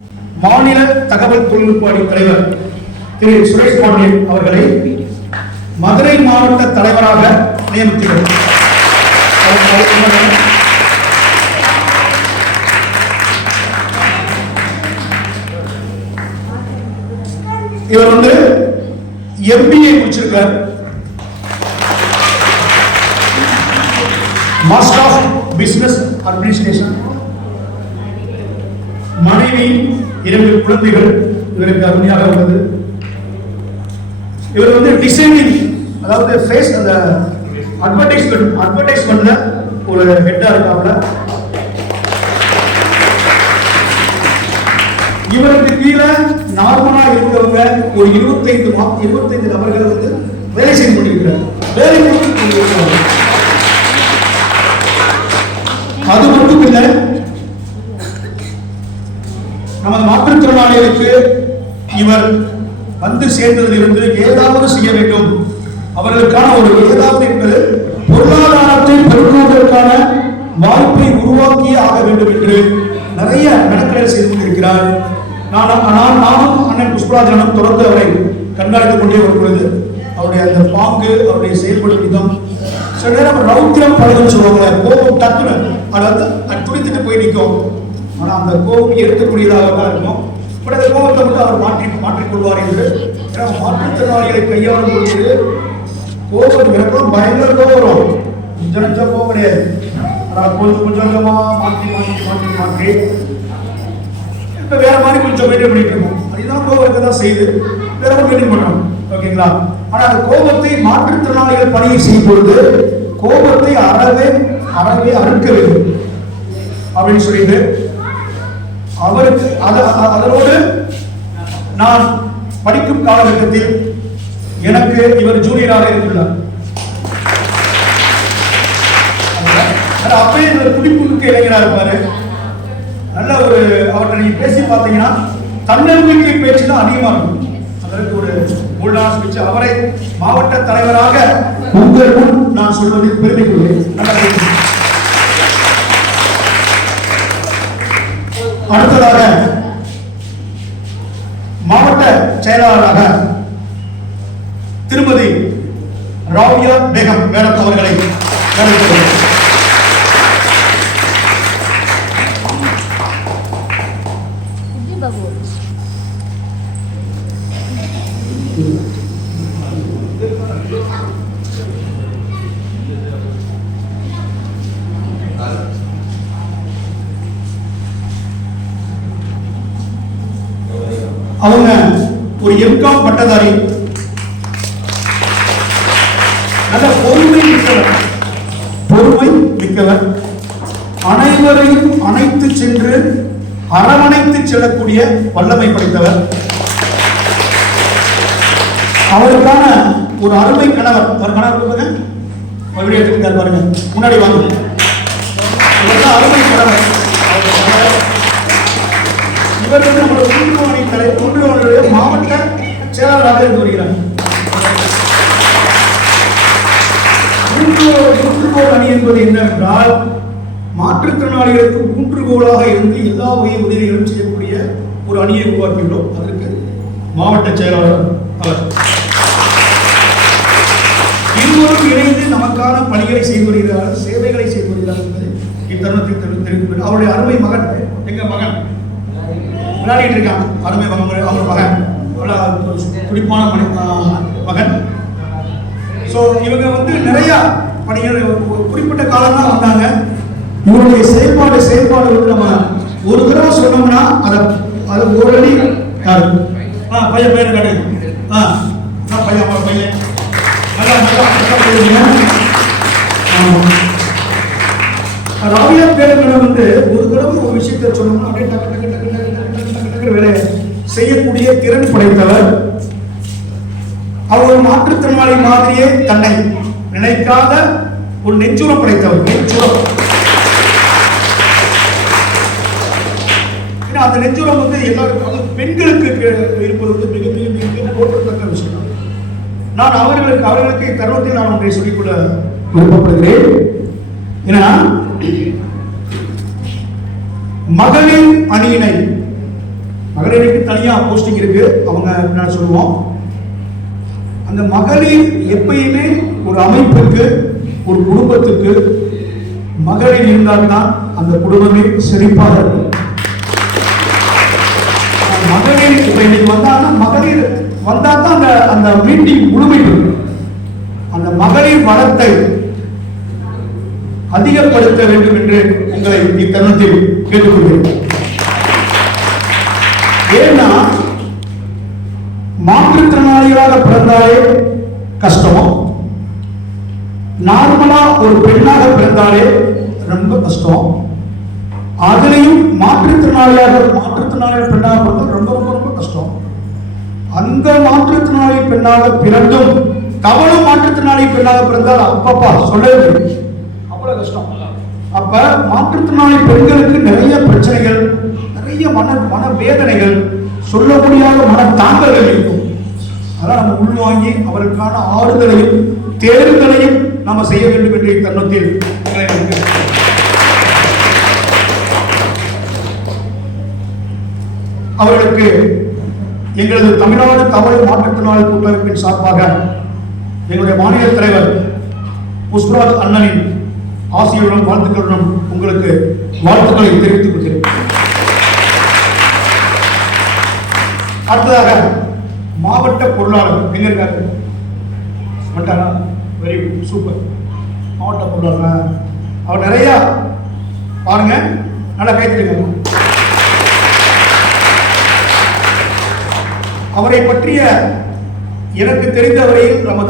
மாநில தகவல் தொழில்நுட்ப அணி தலைவர் திரு சுரேஷ் பாண்டியன் அவர்களை மதுரை மாவட்ட தலைவராக நியமித்துள்ளது. இவர் MBA முடிச்சிருக்கார், மாஸ்டர் ஆஃப் பிசினஸ் அட்மினிஸ்ட்ரேஷன். மனைவி, 2 குழந்தைகள் இவருக்கு அருமையாக உள்ளது. இவர் டிசைனிங், அதாவது ஃபேஸ் அந்த அட்வர்டைஸ்மெண்ட்ல ஒரு ஹெட்டா இருக்காங்க. இவருக்கு கீழே நார்மலா இருக்கவங்க ஒரு 25 நபர்கள் வேலை செய்து கொண்டிருக்கிறார். வேலை அது மட்டும் இல்லை, நமது மாற்றுத்திறனாளிகளுக்கு இவர் சேர்ந்ததிலிருந்து ஏதாவது செய்ய வேண்டும், அவர்களுக்கான ஒரு ஏதாவது என்பது பொருளாதாரத்தை பெருக்குவதற்கான வாய்ப்பை உருவாக்கியே ஆக வேண்டும் என்று நிறைய மெனக்கெடல் செய்து கொண்டிருக்கிறார். நானும் அண்ணன் புஷ்பராஜனும் தொடர்ந்து அவரை கண்காணித்துக் கொண்டே வருகிறது. அவருடைய அந்த பாங்கு, அவருடைய செயல்படும் விதம், சில நேரம் ரௌத்திரம் பழகுன்னு சொல்லுவாங்க. கோபம் டக்குன்னு அதாவது துடித்துட்டு போய் நிற்கும். ஆனா அந்த கோபம் ஏற்கக்கூடியதாக தான் இருக்கும். பட் அந்த கோபத்தை அவர் மாற்றிக்கொள்வார் என்று மாற்றுத்திறனாளிகளை கையாளும் பொழுது கோபம் எனக்கும் பயங்கர கோபம் வரும். கொஞ்சம் கோபம் கிடையாது. ஆனால் கொஞ்சமா மாற்றி இப்ப வேற மாதிரி கொஞ்சம் மெயின்டைன் பண்ணிட்டு இருக்கோம். அதுதான் கோபத்தை தான் செய்து வேற மெயின்டைன் பண்றோம். ஓகேங்களா? ஆனா அந்த கோபத்தை மாற்றுத்திறனாளிகள் பணியை செய்யும் பொழுது கோபத்தை அறவே அறுக்க வேண்டும் அப்படின்னு சொல்லிட்டு அவருக்கு அதனோடு நான் படிக்கும் காலகட்டத்தில் எனக்கு இவர் ஜூனியராக இருக்கிறார். அப்பயே துடிப்புக்கு இளைஞராக இருப்பாரு. நல்ல ஒரு அவர்கிட்ட நீங்க பேசி பார்த்தீங்கன்னா தன்னம்பிக்கை பேச்சு தான் அதிகமாக இருக்கும். அதற்கு ஒரு போல்டான ஸ்பீச். அவரை மாவட்ட தலைவராக உங்கள் முன் நான் சொல்வதில் பெருமை கொள்கிறேன். அடுத்ததாக மாவட்ட செயலாளராக திருமதி ராவியா பேகம் மேடம் அவர்களை அவங்க ஒரு MCOM பட்டதாரி, நல்ல பொறுமை மிக்கவர், அனைவரையும் அணைத்து சென்று அரவணைத்து செல்லக்கூடிய வல்லமை படைத்தவர். அவருக்கான ஒரு அருமை கணவர், அவர் கணவர் மறுபடியும் எடுத்துக்கிட்டார் பாருங்க, முன்னாடி வாங்க. அருமை கணவர் இவர் நம்முடைய ஒன்றிய மாவட்ட செயலாளராக இருந்து வருகிறார். ஊன்றுகோல் அணி என்பது என்னவென்றால் மாற்றுத்திறனாளிகளுக்கு ஊன்றுகோலாக இருந்து எல்லா வகை உதவிகளும் செய்யக்கூடிய ஒரு அணியை உருவாக்கியுள்ளோம். அதற்கு மாவட்ட செயலாளர் அவர். இருவரும் இணைந்து நமக்கான பணிகளை செய்து வருகிறார்கள், சேவைகளை செய்து வருகிறார்கள் என்பதை இத்தருணத்தில் தெரிவித்து அவருடைய அருமை மகன், எங்க மகன் விளையாடிட்டு இருக்கான். அருமை மகன், அவர் மகன் துடிப்பான மகன். ஸோ இவங்க நிறைய பணிகள் குறிப்பிட்ட காலம் தான் வந்தாங்க. இவருடைய செயல்பாடு நம்ம ஒரு தடவை சொன்னோம்னா அதை ஒரு அடி யாரு பையன் காட்டு பையன் ராவியா பேருங்களை ஒரு தடவை ஒரு விஷயத்தை சொன்னோம்னா அப்படியே டக்கு வேலை செய்யக்கூடிய திறன் படைத்தவர். அவர் ஒரு மாற்றுத்திறனாளி மாதிரியே தன்னை நினைக்காத ஒரு நெஞ்சுரம் படைத்தவர். அந்த நெஞ்சுரம் எல்லாருக்கும், பெண்களுக்கு இருப்பது மிக மிக மிக போற்றத்தக்க விஷயம். நான் அவர்களுக்கு தருணத்தில் நான் ஒன்றை சொல்லிக்கொள்ள விருப்பப்படுகிறேன். ஏன்னா மகளிர் அணியினை மகளிருக்கு தனியாக போஸ்டிங் இருக்கு, அவங்க நான் சொல்லுவோம். அந்த மகளிர் எப்பயுமே ஒரு அமைப்புக்கு, ஒரு குடும்பத்துக்கு மகளிர் இருந்தால்தான் அந்த குடும்பமே செழிப்பாக இருக்கும். மகளிர் இப்ப இன்னைக்கு வந்தாங்கன்னா மகளிர் வந்தா தான் அந்த அந்த மீட்டிங் முழுமை பெறும். அந்த மகளிர் வளத்தை அதிகப்படுத்த வேண்டும் என்று உங்களை இத்தருணத்தில் கேட்டுக்கொள்கிறேன். ஏன்னா மாற்றுத்திறனாளிகளாக பிறந்தாலே கஷ்டம், நார்மலா ஒரு பெண்ணாக பிறந்தாலே ரொம்ப கஷ்டம். அதுலயும் மாற்றுத்திறனாளி பெண்ணாக பிறந்தால் ரொம்ப ரொம்ப ரொம்ப கஷ்டம். அந்த மாற்றுத்திறனாளி பெண்ணாக பிறந்தும் தவறும் மாற்றுத்திறனாளி பெண்ணாக பிறந்தால் அப்பப்பா சொல்லவே அவ்வளவு கஷ்டம். அப்ப மாற்றுத்திறனாளி பெண்களுக்கு நிறைய பிரச்சனைகள், நிறைய மன வேதனைகள், சொல்ல முடியாத மன தாங்கல்கள் இருக்கும். அதான் நம்ம உள்வாங்கி அவருக்கான ஆறுதலையும் தேர்தலையும் நாம செய்ய வேண்டும் என்ற தருணத்தில் அவர்களுக்கு எங்களது தமிழ்நாடு தவறு மாற்றுத்திறனாளி கூட்டமைப்பின் சார்பாக எங்களுடைய மாநில தலைவர் புஷ்பராஜ் அண்ணனின் ஆசியுடன் வாழ்த்துக்களுடன் உங்களுக்கு வாழ்த்துக்களை தெரிவித்துக் கொள்கிறேன். அடுத்ததாக மாவட்ட பொருளாளர் எங்க இருக்காரு? Very super. மாவட்ட பொருளாளர் அவர் நிறைய பாருங்க, நல்லா கைத்திருங்க. அவரை பற்றிய எனக்கு தெரிந்த வரையில் நமது